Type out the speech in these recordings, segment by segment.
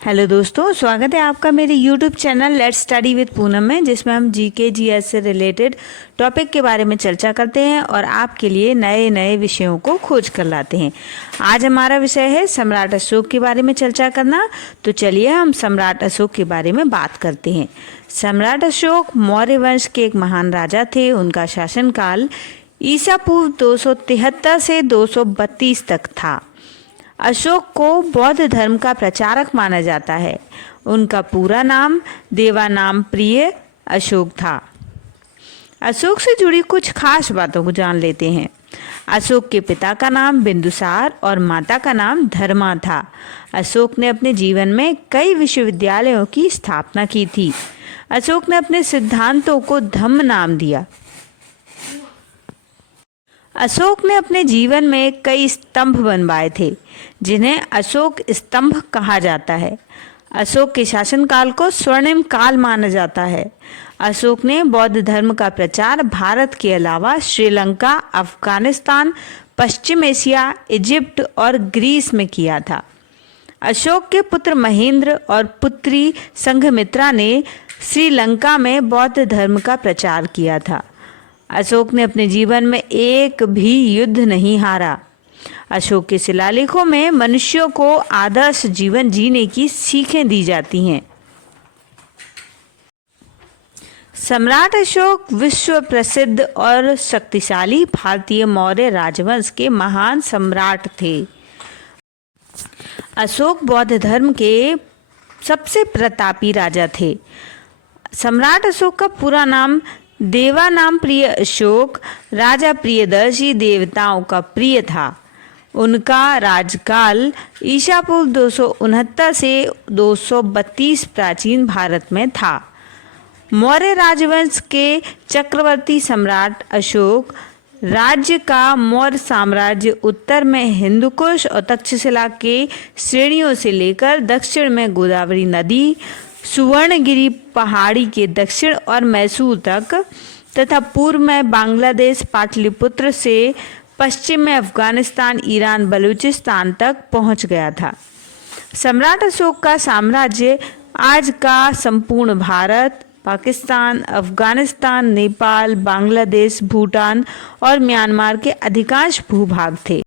Hello दोस्तों, स्वागत है आपका मेरे YouTube channel let's study with Poonam में, जिसमें हम जीके जीएस से रिलेटेड टॉपिक के बारे में चर्चा करते हैं और आपके लिए नए नए विषयों को खोज कर लाते हैं। आज हमारा विषय है सम्राट अशोक के बारे में चर्चा करना। तो चलिए हम सम्राट अशोक के बारे में बात करते हैं। सम्राट अशोक मौर्य वंश के एक महान राजा थे। उनका शासनकाल ईसा पूर्व 273 से 232 तक था। अशोक को बौद्ध धर्म का प्रचारक माना जाता है। उनका पूरा नाम देवानाम प्रिय अशोक था। अशोक से जुड़ी कुछ खास बातों को जान लेते हैं। अशोक के पिता का नाम बिंदुसार और माता का नाम धर्मा था। अशोक ने अपने जीवन में कई विश्वविद्यालयों की स्थापना की थी। अशोक ने अपने सिद्धांतों को धम्म नाम दिया। अशोक ने अपने जीवन में कई स्तंभ बनवाए थे, जिन्हें अशोक स्तंभ कहा जाता है। अशोक के शासनकाल को स्वर्णिम काल माना जाता है। अशोक ने बौद्ध धर्म का प्रचार भारत के अलावा श्रीलंका, अफगानिस्तान, पश्चिम एशिया, इजिप्ट और ग्रीस में किया था। अशोक के पुत्र महेंद्र और पुत्री संघमित्रा ने श्रीलंका में बौद्ध धर्म का प्रचार किया था। अशोक ने अपने जीवन में एक भी युद्ध नहीं हारा। अशोक के शिलालेखों में मनुष्यों को आदर्श जीवन जीने की सीखें दी जाती हैं। सम्राट अशोक विश्व प्रसिद्ध और शक्तिशाली भारतीय मौर्य राजवंश के महान सम्राट थे। अशोक बौद्ध धर्म के सबसे प्रतापी राजा थे। सम्राट अशोक का पूरा नाम देवानाम प्रिय अशोक राजा प्रियदर्शी देवताओं का प्रिय था। उनका राजकाल ईसा पूर्व 269 से 232 प्राचीन भारत में था। मौर्य राजवंश के चक्रवर्ती सम्राट अशोक राज्य का मौर्य साम्राज्य उत्तर में हिंदुकुश और तक्षशिला के श्रेणियों से लेकर दक्षिण में गोदावरी नदी, सुवर्णगिरी पहाड़ी के दक्षिण और मैसूर तक तथा पूर्व में बांग्लादेश पाटलिपुत्र से पश्चिम में अफगानिस्तान, ईरान, बलूचिस्तान तक पहुंच गया था। सम्राट अशोक का साम्राज्य आज का संपूर्ण भारत, पाकिस्तान, अफगानिस्तान, नेपाल, बांग्लादेश, भूटान और म्यांमार के अधिकांश भूभाग थे।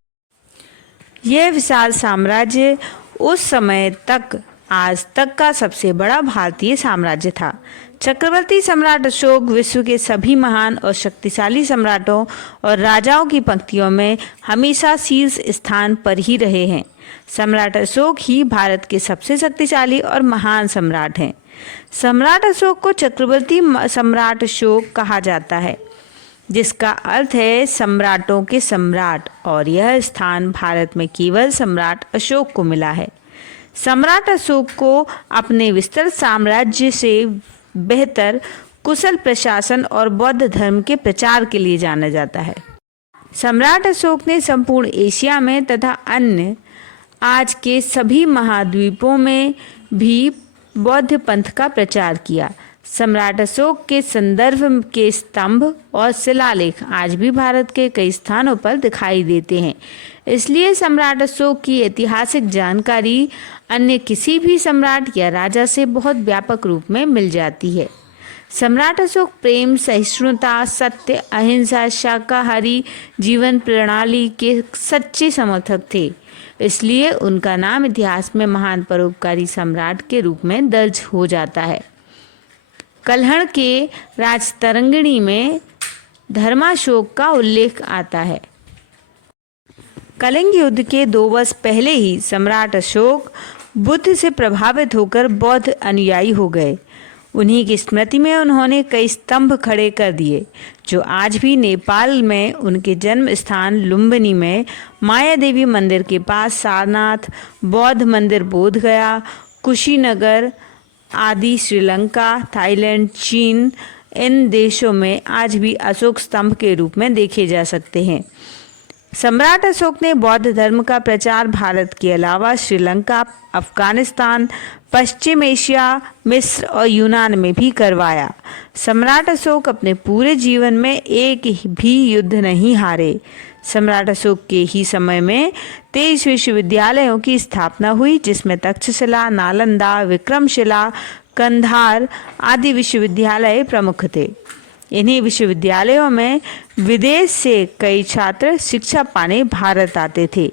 यह विशाल साम्राज्य उस समय तक आज तक का सबसे बड़ा भारतीय साम्राज्य था। चक्रवर्ती सम्राट अशोक विश्व के सभी महान और शक्तिशाली सम्राटों और राजाओं की पंक्तियों में हमेशा शीर्ष स्थान पर ही रहे हैं। सम्राट अशोक ही भारत के सबसे शक्तिशाली और महान सम्राट हैं। सम्राट अशोक को चक्रवर्ती सम्राट अशोक कहा जाता है, जिसका अर्थ है सम्राटों के सम्राट, और यह स्थान भारत में केवल सम्राट अशोक को मिला है। सम्राट अशोक को अपने विस्तृत साम्राज्य से बेहतर कुशल प्रशासन और बौद्ध धर्म के प्रचार के लिए जाना जाता है। सम्राट अशोक ने संपूर्ण एशिया में तथा अन्य आज के सभी महाद्वीपों में भी बौद्ध पंथ का प्रचार किया। सम्राट अशोक के संदर्भ के स्तंभ और शिलालेख आज भी भारत के कई स्थानों पर दिखाई देते हैं। इसलिए सम्राट अशोक की ऐतिहासिक जानकारी अन्य किसी भी सम्राट या राजा से बहुत व्यापक रूप में मिल जाती है। सम्राट अशोक प्रेम, सहिष्णुता, सत्य, अहिंसा, शाकाहारी जीवन प्रणाली के सच्चे समर्थक थे। इसलिए उनका नाम इतिहास में महान परोपकारी सम्राट के रूप में दर्ज हो जाता है। कल्हण के राजतरंगिणी में धर्माशोक का उल्लेख आता है। कलिंग युद्ध के 2 वर्ष पहले ही सम्राट अशोक बुद्ध से प्रभावित होकर बौद्ध अनुयायी हो गए। उन्हीं की स्मृति में उन्होंने कई स्तंभ खड़े कर दिए, जो आज भी नेपाल में उनके जन्म स्थान लुम्बिनी में माया देवी मंदिर के पास सारनाथ, बौद्ध मंदिर बोधगया, कुशीनगर आदि श्रीलंका, थाईलैंड, चीन, इन देशों में आज भी अशोक स्तंभ के रूप में देखे जा सकते हैं। सम्राट अशोक ने बौद्ध धर्म का प्रचार भारत के अलावा श्रीलंका, अफगानिस्तान, पश्चिम एशिया, मिस्र और यूनान में भी करवाया। सम्राट अशोक अपने पूरे जीवन में एक भी युद्ध नहीं हारे। सम्राट अशोक के ही समय में 23 विश्वविद्यालयों की स्थापना हुई, जिसमें तक्षशिला, नालंदा, विक्रमशिला, कंधार आदि विश्वविद्यालय प्रमुख थे। इन्हीं विश्वविद्यालयों में विदेश से कई छात्र शिक्षा पाने भारत आते थे।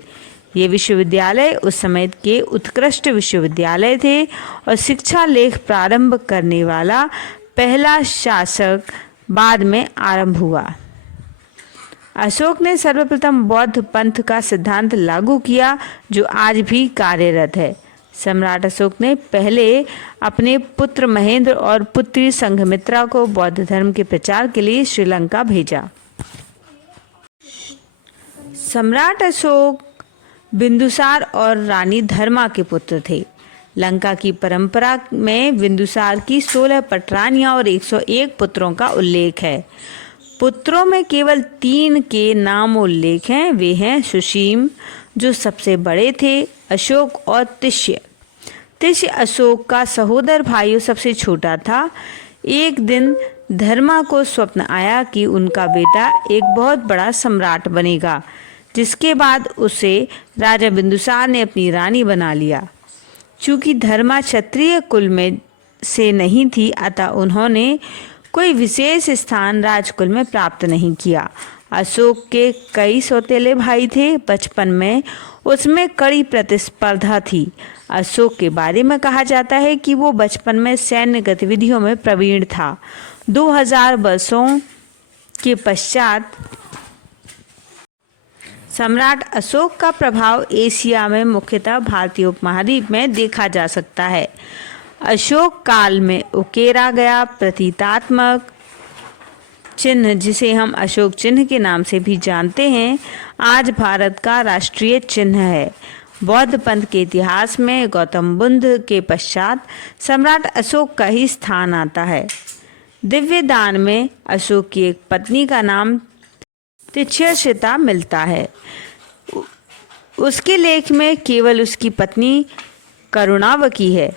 ये विश्वविद्यालय उस समय के उत्कृष्ट विश्वविद्यालय थे और शिक्षा लेख प्रारंभ करने वाला पहला शासक बाद में आरंभ हुआ। अशोक ने सर्वप्रथम बौद्ध पंथ का सिद्धांत लागू किया, जो आज भी कार्यरत है। सम्राट अशोक ने पहले अपने पुत्र महेंद्र और पुत्री संघमित्रा को बौद्ध धर्म के प्रचार के लिए श्रीलंका भेजा। सम्राट अशोक बिंदुसार और रानी धर्मा के पुत्र थे। लंका की परंपरा में बिंदुसार की 16 पटरानियां और 101 पुत्रों का उल्लेख है। पुत्रों में केवल 3 के नाम उल्लेख हैं। वे हैं सुशीम, जो सबसे बड़े थे, अशोक और तिष्य। तिष्य अशोक का सहोदर भाई सबसे छोटा था। एक दिन धर्मा को स्वप्न आया कि उनका बेटा एक बहुत बड़ा सम्राट बनेगा, जिसके बाद उसे राजा बिंदुसार ने अपनी रानी बना लिया। चूंकि धर्मा क्षत्रिय कुल में से नहीं थी, अतः उन्होंने कोई विशेष स्थान राजकुल में प्राप्त नहीं किया। अशोक के कई सौतेले भाई थे। बचपन में उसमें कड़ी प्रतिस्पर्धा थी। अशोक के बारे में कहा जाता है कि वो बचपन में सैन्य गतिविधियों में प्रवीण था। 2000 वर्षों के पश्चात सम्राट अशोक का प्रभाव एशिया में मुख्यतः भारतीय उपमहाद्वीप में देखा जा सकता है। अशोक काल में उकेरा गया प्रतीकात्मक चिन्ह, जिसे हम अशोक चिन्ह के नाम से भी जानते हैं, आज भारत का राष्ट्रीय चिन्ह है। बौद्ध पंथ के इतिहास में गौतम बुद्ध के पश्चात सम्राट अशोक का ही स्थान आता है। दिव्य दान में अशोक की एक पत्नी का नाम तिक्षशिता मिलता है। उसके लेख में केवल उसकी पत्नी करुणावकी है।